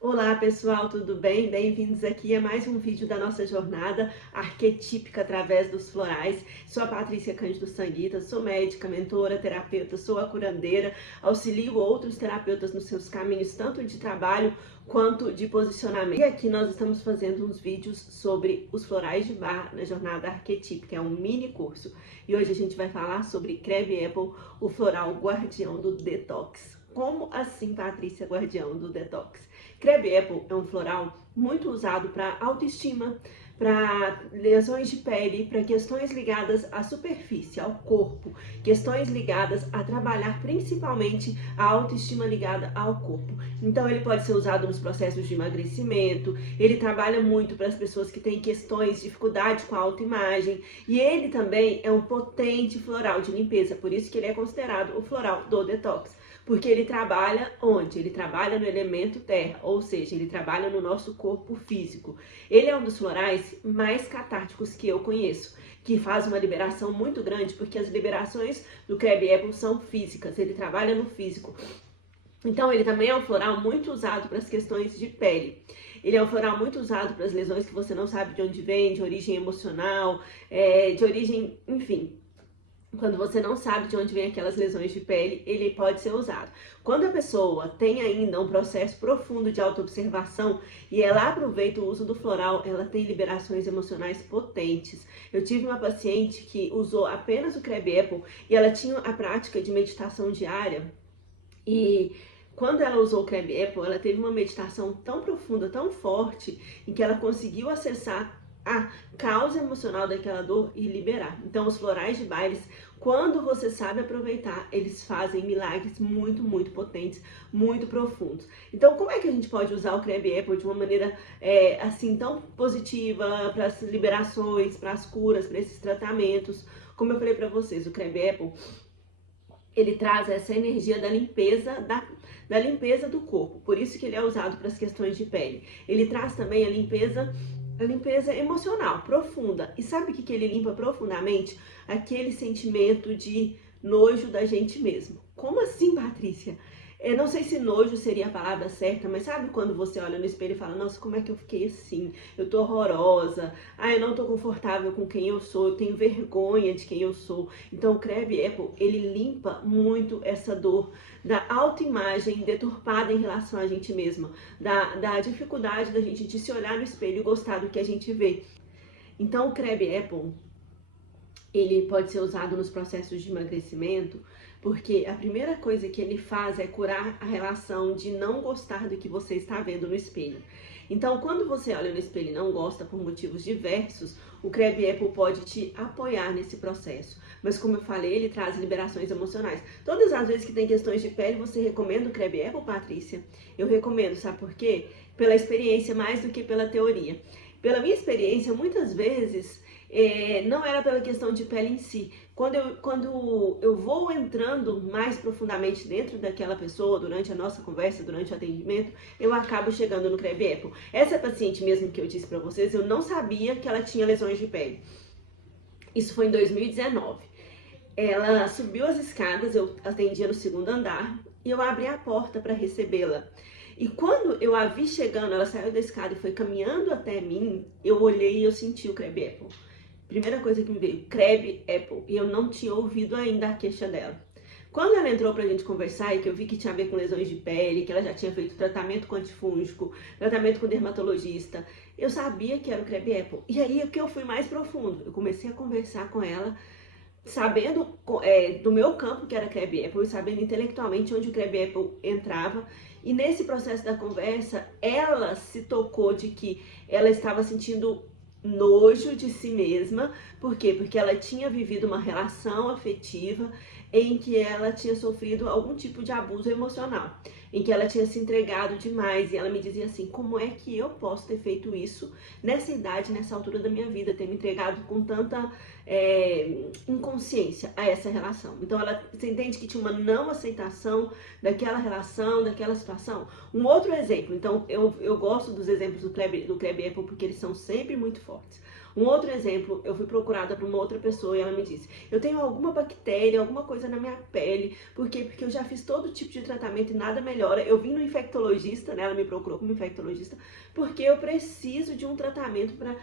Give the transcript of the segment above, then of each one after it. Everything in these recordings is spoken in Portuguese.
Olá pessoal, tudo bem? Bem-vindos aqui a mais um vídeo da nossa jornada arquetípica através dos florais. Sou a Patrícia Cândido Sanguita, sou médica, mentora, terapeuta, sou a curandeira, auxilio outros terapeutas nos seus caminhos, tanto de trabalho quanto de posicionamento. E aqui nós estamos fazendo uns vídeos sobre os florais de Bach na jornada arquetípica, é um mini curso. E hoje a gente vai falar sobre Crabbe Apple, o floral guardião do detox. Como assim, Patrícia, guardião do detox? Crabbe Apple é um floral muito usado para autoestima, para lesões de pele, para questões ligadas à superfície, ao corpo, questões ligadas a trabalhar principalmente a autoestima ligada ao corpo. Então ele pode ser usado nos processos de emagrecimento, ele trabalha muito para as pessoas que têm questões, dificuldade com a autoimagem, e ele também é um potente floral de limpeza, por isso que ele é considerado o floral do detox. Porque ele trabalha onde? Ele trabalha no elemento terra, ou seja, ele trabalha no nosso corpo físico. Ele é um dos florais mais catárticos que eu conheço, que faz uma liberação muito grande, porque as liberações do Crabbe Apple são físicas, ele trabalha no físico. Então ele também é um floral muito usado para as questões de pele. Ele é um floral muito usado para as lesões que você não sabe de onde vem, de origem emocional, de origem, enfim. Quando você não sabe de onde vem aquelas lesões de pele, ele pode ser usado. Quando a pessoa tem ainda um processo profundo de autoobservação e ela aproveita o uso do floral, ela tem liberações emocionais potentes. Eu tive uma paciente que usou apenas o Crabbe Apple e ela tinha a prática de meditação diária e quando ela usou o Crabbe Apple, ela teve uma meditação tão profunda, tão forte, em que ela conseguiu acessar a causa emocional daquela dor e liberar. Então, os florais de Bach, quando você sabe aproveitar, eles fazem milagres muito, muito potentes, muito profundos. Então, como é que a gente pode usar o Crabbe Apple de uma maneira assim tão positiva para as liberações, para as curas, para esses tratamentos? Como eu falei para vocês, o Crabbe Apple ele traz essa energia da limpeza da limpeza do corpo. Por isso que ele é usado para as questões de pele. Ele traz também a limpeza emocional, profunda. E sabe o que ele limpa profundamente? Aquele sentimento de nojo da gente mesmo. Como assim, Patrícia? Eu não sei se nojo seria a palavra certa, mas sabe quando você olha no espelho e fala, nossa, como é que eu fiquei assim? Eu tô horrorosa, eu não tô confortável com quem eu sou, eu tenho vergonha de quem eu sou. Então o Crabbe Apple, ele limpa muito essa dor da autoimagem deturpada em relação a gente mesma, da dificuldade da gente de se olhar no espelho e gostar do que a gente vê. Então o Crabbe Apple, ele pode ser usado nos processos de emagrecimento, porque a primeira coisa que ele faz é curar a relação de não gostar do que você está vendo no espelho. Então, quando você olha no espelho e não gosta por motivos diversos, o Crabbe Apple pode te apoiar nesse processo. Mas como eu falei, ele traz liberações emocionais. Todas as vezes que tem questões de pele, você recomenda o Crabbe Apple, Patrícia? Eu recomendo, sabe por quê? Pela experiência mais do que pela teoria. Pela minha experiência, muitas vezes não era pela questão de pele em si. Quando eu vou entrando mais profundamente dentro daquela pessoa, durante a nossa conversa, durante o atendimento, eu acabo chegando no Crabbe Apple. Essa paciente mesmo que eu disse pra vocês, eu não sabia que ela tinha lesões de pele. Isso foi em 2019. Ela subiu as escadas, eu atendia no segundo andar, e eu abri a porta para recebê-la. E quando eu a vi chegando, ela saiu da escada e foi caminhando até mim, eu olhei e eu senti o Crabbe Apple. Primeira coisa que me veio, Crabbe Apple, e eu não tinha ouvido ainda a queixa dela. Quando ela entrou pra gente conversar e que eu vi que tinha a ver com lesões de pele, que ela já tinha feito tratamento com antifúngico, tratamento com dermatologista, eu sabia que era o Crabbe Apple. E aí o que eu fui mais profundo, eu comecei a conversar com ela, sabendo do meu campo que era Crabbe Apple, sabendo intelectualmente onde o Crabbe Apple entrava. E nesse processo da conversa, ela se tocou de que ela estava sentindo nojo de si mesma. Por quê? Porque ela tinha vivido uma relação afetiva em que ela tinha sofrido algum tipo de abuso emocional, em que ela tinha se entregado demais, e ela me dizia assim, como é que eu posso ter feito isso nessa idade, nessa altura da minha vida, ter me entregado com tanta inconsciência a essa relação. Então você entende que tinha uma não aceitação daquela relação, daquela situação. Um outro exemplo, então eu gosto dos exemplos do Crabbe Apple porque eles são sempre muito fortes. Um outro exemplo, eu fui procurada por uma outra pessoa e ela me disse, eu tenho alguma bactéria, alguma coisa na minha pele, por quê? Porque eu já fiz todo tipo de tratamento e nada melhora. Eu vim no infectologista, né? Ela me procurou como infectologista, porque eu preciso de um tratamento para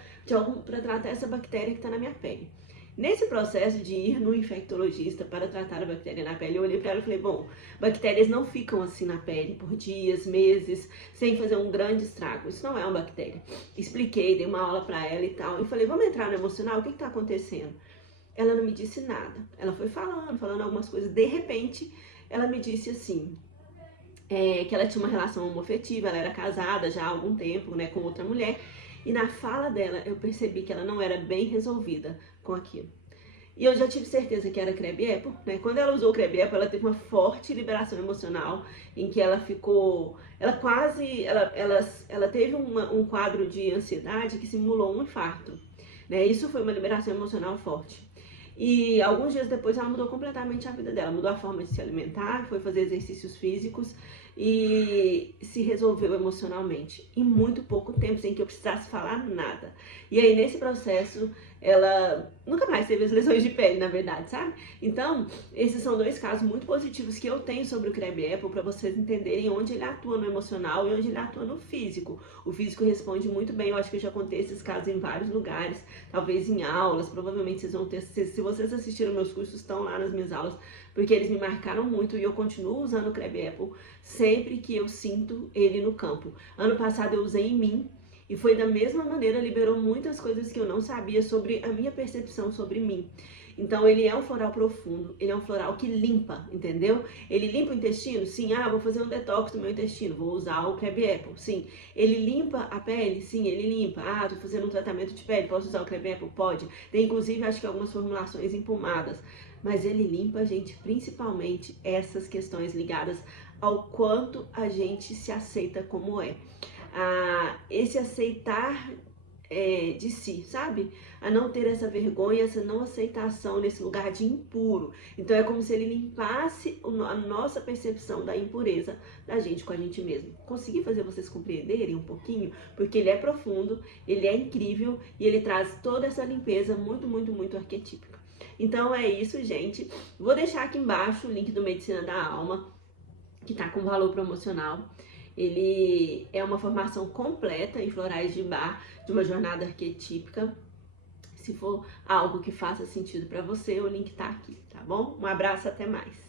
tratar essa bactéria que está na minha pele. Nesse processo de ir no infectologista para tratar a bactéria na pele, eu olhei para ela e falei, bom, bactérias não ficam assim na pele por dias, meses, sem fazer um grande estrago. Isso não é uma bactéria. Expliquei, dei uma aula para ela e tal, e falei, vamos entrar no emocional? O que está acontecendo? Ela não me disse nada. Ela foi falando algumas coisas. De repente, ela me disse assim, que ela tinha uma relação homoafetiva, ela era casada já há algum tempo, né, com outra mulher, e na fala dela eu percebi que ela não era bem resolvida com aquilo. E eu já tive certeza que era Kreb-Apple, né? Quando ela usou o Kreb-Apple, ela teve uma forte liberação emocional, em que ela ficou, ela teve um quadro de ansiedade que simulou um infarto, né? Isso foi uma liberação emocional forte. E alguns dias depois ela mudou completamente a vida dela, mudou a forma de se alimentar, foi fazer exercícios físicos e se resolveu emocionalmente em muito pouco tempo, sem que eu precisasse falar nada. E aí nesse processo ela nunca mais teve as lesões de pele, na verdade, sabe? Então, esses são dois casos muito positivos que eu tenho sobre o Kreb-Apple para vocês entenderem onde ele atua no emocional e onde ele atua no físico. O físico responde muito bem, eu acho que eu já contei esses casos em vários lugares, talvez em aulas, provavelmente vocês vão ter, se vocês assistiram meus cursos, estão lá nas minhas aulas, porque eles me marcaram muito e eu continuo usando o Kreb-Apple sempre que eu sinto ele no campo. Ano passado eu usei em mim, e foi da mesma maneira, liberou muitas coisas que eu não sabia sobre a minha percepção sobre mim. Então ele é um floral profundo, ele é um floral que limpa, entendeu? Ele limpa o intestino? Sim. Ah, vou fazer um detox do meu intestino, vou usar o Kreb-Apple. Sim. Ele limpa a pele? Sim, ele limpa. Ah, tô fazendo um tratamento de pele, posso usar o Kreb-Apple? Pode. Tem inclusive, acho que algumas formulações em pomadas. Mas ele limpa, gente, principalmente essas questões ligadas ao quanto a gente se aceita como é. Esse aceitar de si, sabe? A não ter essa vergonha, essa não aceitação nesse lugar de impuro. Então é como se ele limpasse a nossa percepção da impureza da gente com a gente mesmo. Consegui fazer vocês compreenderem um pouquinho? Porque ele é profundo, ele é incrível e ele traz toda essa limpeza muito, muito, muito arquetípica. Então é isso, gente. Vou deixar aqui embaixo o link do Medicina da Alma, que tá com valor promocional. Ele é uma formação completa em florais de bar, de uma jornada arquetípica. Se for algo que faça sentido para você, o link tá aqui, tá bom? Um abraço, até mais!